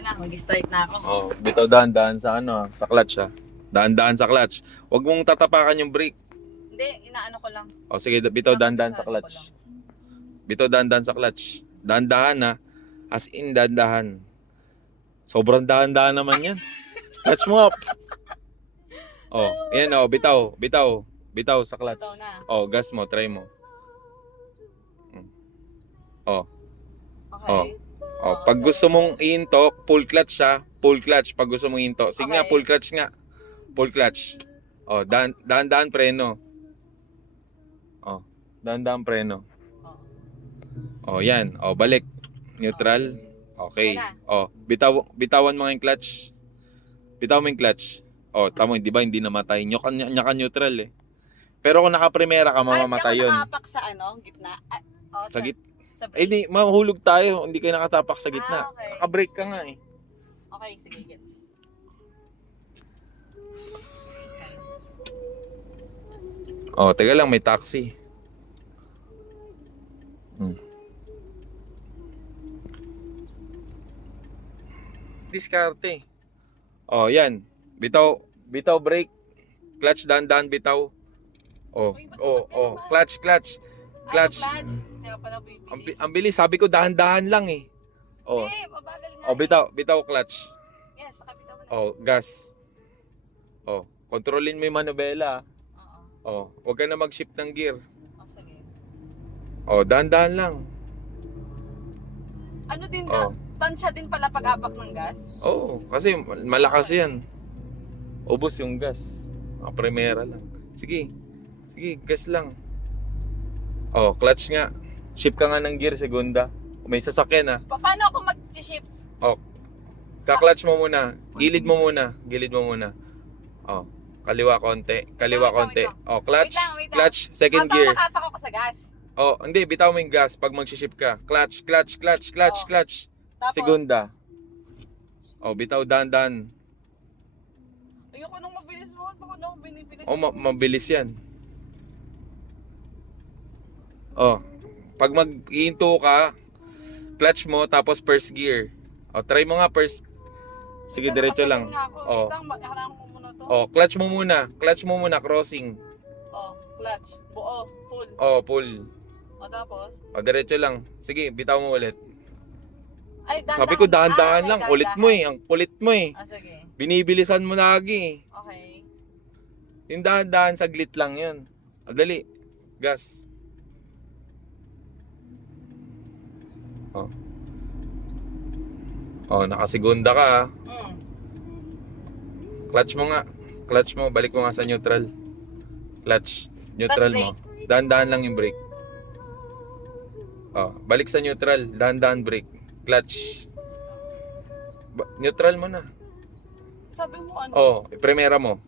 Yan na, mag-start na ako. Oh, bitaw dahan-dahan sa sa clutch ha. Dahan-dahan sa clutch. Huwag mong tatapakan yung brake. Hindi, inaano ko lang. Oh, sige, bitaw dahan-dahan sa clutch. Bitaw dahan-dahan sa clutch. Dahan-dahan ha. As in dahan-dahan. Sobrang dahan-dahan naman yan. Clutch mo up. Oh, yan oh, bitaw, bitaw. Bitaw sa clutch. Bitaw na. Oh, gas mo, try mo. Oh. Okay. Oh, pag gusto mong ihinto, full clutch siya, full clutch pag gusto mong ihinto. Sige nga, Okay. full clutch nga. Full clutch. Oh, dahan-dahan preno. Oh, dahan-dahan preno. Oh, yan. Oh, balik. Neutral. Okay. Oh, bitawan mo yung clutch. Bitawan mo yung clutch. Oh, tamo, di ba hindi namatay? Nyaka neutral eh. Pero kung naka-primera ka, mamamatay Kahit yun. di ako nakapak sa gitna. Sa gitna. Sa Eh di, mahulog tayo. Hindi kayo nakatapak sa gitna. Okay. Naka-brake ka nga eh. Okay, sige, gets. Oh, teka lang, may taxi. Diskarte. Oh, yan. Bitaw brake. Clutch dahan-dahan bitaw. Oh, clutch. Clutch. Kaya pala bibilis. Ang bilis, sabi ko dahan-dahan lang eh. Oh. Hindi, mabagal nga. Oh, bitaw clutch. Yes, nakabitaw mo na. Oh, gas. Oh, kontrolin mo yung manubela. Oo. Oh, huwag ka na mag-shift ng gear. Oh, sige. Oh, dahan-dahan lang. Ano din Oh. tansya din pala pag-apak ng gas? Oo, kasi malakas yan. Ubos yung gas. Mga primera lang. Sige, gas lang. Oh, clutch nga. Shift ka nga ng gear, segunda. May sasakyan Paano ako mag-shift? Oh, ka-clutch mo muna. Gilid mo muna. Oh, kaliwa konti. Wait lang. Oh, clutch. Wait lang. Clutch, second Habang gear. nakapak ako sa gas. Oh, hindi, bitaw mo yung gas pag mag-shift ka. Clutch. Oh. Tapos, Segunda. Oh, bitaw dahan-dahan. ayoko nung mabilis mo. Baka nung binibilis. Oh, mabilis yan. Oh, pag mag-iinto ka, clutch mo tapos first gear. Oh, try mo nga first. Sige, diretso lang. Oh. Harang ko muna to. Oh, clutch mo muna, crossing. Oh, clutch. Buo, full. Oh, pull. O tapos? Oh, diretso lang. Sige, bitaw mo ulit. Ay, dahan-dahan. Sabi ko dahan-dahan okay, lang. Kulit mo eh. Ang kulit mo eh. Sige. Binibilisan mo lagi eh. Okay. Yung dahan-dahan, saglit lang yun. Oh, dali. Gas. Oh. Oh, nakasigunda ka ah. Clutch mo nga. Clutch mo. Balik mo nga sa neutral. Clutch. Neutral mo. Dahan-dahan lang yung brake. Oh, balik sa neutral. Dahan-dahan brake. Clutch. Neutral mo na. Sabi mo ano? Oh, primera mo.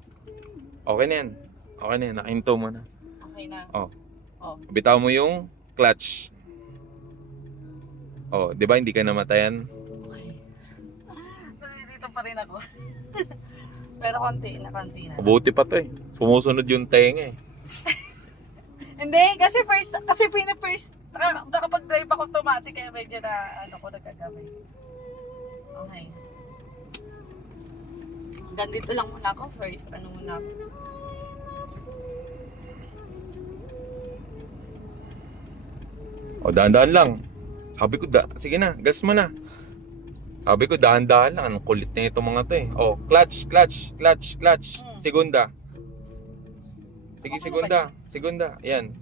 Okay na yan. Nakahinto mo na. Okay na. Oh. Oh. Bitaw mo yung clutch. Oh, di ba hindi ka namatayan? Okay. Dito pa rin ako. Pero konti na. Mabuti pa to eh. Sumusunod yung tenga eh. Hindi, kasi first, nakapag-drive ako automatic kaya medyo na, nagkagamay. Okay. Hanggang dito lang muna ako first, muna ako. O, dahan-dahan lang. Sabi ko, sige na, gas mo na. Sabi ko, dahan-dahan lang. Anong kulit na itong mga to eh. O, clutch. Segunda. Sige, segunda. Ayan.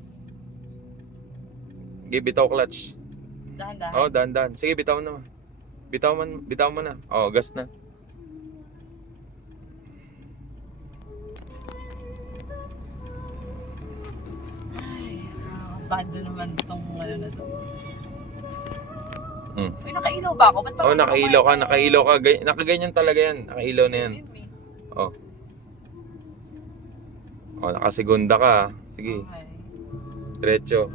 Sige, bitaw clutch. Dahan-dahan. O, dahan-dahan. Sige, bitaw na. Bitaw mo na. O, gas na. Ay, bad naman itong na to. Uy, nakailaw ba ako? Ba't Oh, nakailaw ka. Nakaganyan talaga yan. Nakailaw na yan. Oh. Oh, nakasegunda ka. Sige, Okay. diretso.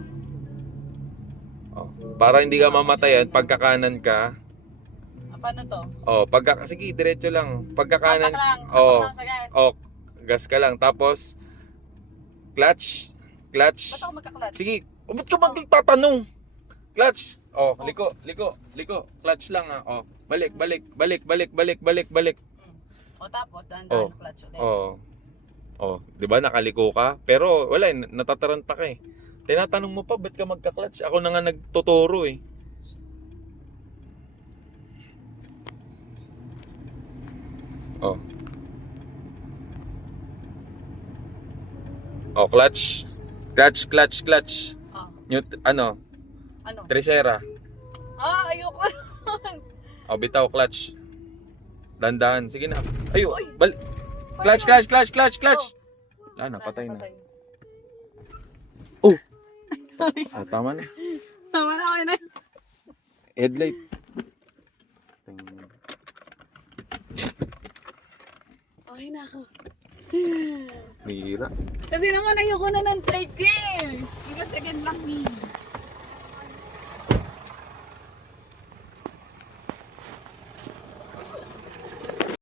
Oh, para hindi ka mamatayan, pagkakanan ka. Paano to? Oh, sige, diretso lang. Pagkakanan. Tapak Oh. lang sa gas. Oh, gas ka lang. Tapos clutch. Ba't ako magka-clutch? Sige, ba't ka magtatanong? Clutch. Oh, liko. Clutch lang ah. Oh. Balik, balik, balik, balik, balik, balik, balik. O tapos, dahan Oh. na clutch ulit. Oh. Oh, 'di ba nakaliko ka? Pero wala, natataranta ka eh. Tinatanong mo pa, ba't ka magka-clutch? Ako na nga nagtuturo eh. Oh. Oh, clutch. Clutch, clutch, clutch. Oh. Ano? Ano? Tresera. Ayoko. Oh, bitaw, clutch. Dandan. Sige na. Ayo, Uy! balik. Clutch, clutch, clutch, clutch, clutch. Oh. Wala na, patay na. Patay. Oh, Sorry. tama na. Tama na, okay na. Headlight. Okay na ako. Nihira. Kasi naman ayoko na ng third gear. Hindi second lang eh.